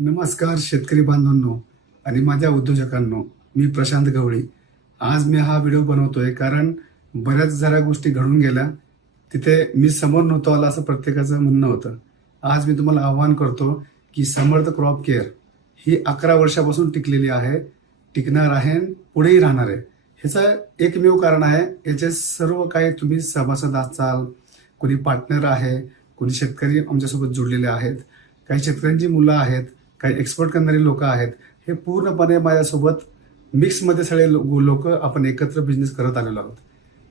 नमस्कार शेतकरी बांधवांनो आणि माझ्या उद्योजकांनो मी प्रशांत गवळी. आज मी हा व्हिडिओ बनवतोय कारण बऱ्याच जरा गोष्टी घडून गेल्या. तिथे मी समोर नव्हतो आला असं प्रत्येकाचं म्हणणं होतं. आज मी तुम्हाला आव्हान करतो की समर्थ क्रॉप केअर ही अकरा वर्षापासून टिकलेली आहे टिकणार आहे पुढेही राहणार आहे. ह्याचं एकमेव कारण आहे याचे सर्व काही तुम्ही सभासद असाल कोणी पार्टनर आहे कोणी शेतकरी आमच्यासोबत जुडलेले आहेत काही शेतकऱ्यांची मुलं आहेत काही एक्सपोर्ट करणारी लोक आहेत हे पूर्णपणे माझ्यासोबत मिक्समध्ये सगळे लोक आपण एकत्र बिझनेस करत आलेलो आहोत.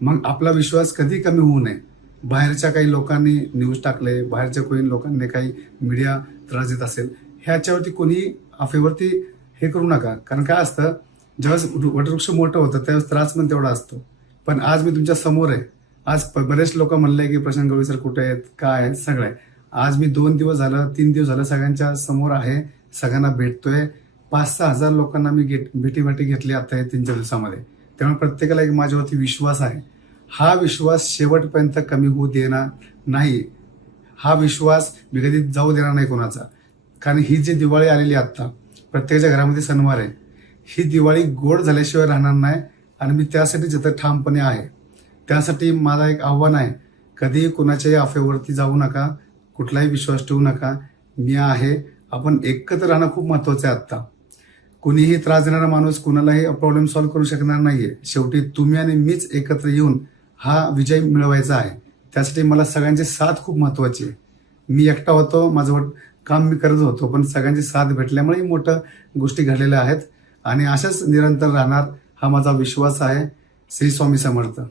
मग आपला विश्वास कधी कमी होऊ नये? बाहेरच्या काही लोकांनी न्यूज टाकले बाहेरच्या कोणी लोकांनी काही मीडिया त्रास देत असेल ह्याच्यावरती कोणी अफेवरती हे करू नका. कारण काय असतं ज्यावेळेस वटवृक्ष मोठं होतं त्यावेळेस त्रास पण तेवढा असतो. पण आज मी तुमच्यासमोर आहे. आज प- बरेच लोक म्हणले की प्रशांत गवळी सर कुठे आहेत? काय आहेत? सगळं आहे. आज मी दोन दिवस झालं तीन दिवस झालं सगळ्यांच्या समोर आहे. सगळ्यांना भेटतोय. पाच सहा हजार लोकांना मी गेट भेटी घेतली आता या तीन चार दिवसामध्ये. त्यामुळे प्रत्येकाला एक माझ्यावरती विश्वास आहे. हा विश्वास शेवटपर्यंत कमी होऊ देणार नाही. हा विश्वास मी कधी जाऊ देणार नाही कोणाचा. कारण ही जी दिवाळी आलेली आत्ता प्रत्येकाच्या घरामध्ये सणवार आहे. ही दिवाळी गोड झाल्याशिवाय राहणार नाही आणि मी त्यासाठी जिथं ठामपणे आहे. त्यासाठी माझा एक आव्हान आहे. कधीही कुणाच्याही अफेवरती जाऊ नका. कुठलाही विश्वास ठेवू नका. मी आहे. आपण एकत्र राहणं खूप महत्वाचं आहे आत्ता. कुणीही त्रास देणारा माणूस कुणालाही प्रॉब्लेम सॉल्व्ह करू शकणार नाहीये. शेवटी तुम्ही आणि मीच एकत्र येऊन हा विजय मिळवायचा आहे. त्यासाठी मला सगळ्यांची साथ खूप महत्वाची आहे. मी एकटा होतो माझं वट- काम मी करत होतो पण सगळ्यांची साथ भेटल्यामुळे मोठं गोष्टी घडलेल्या आहेत. आणि अशाच निरंतर राहणार हा माझा विश्वास आहे. श्री स्वामी समर्थ.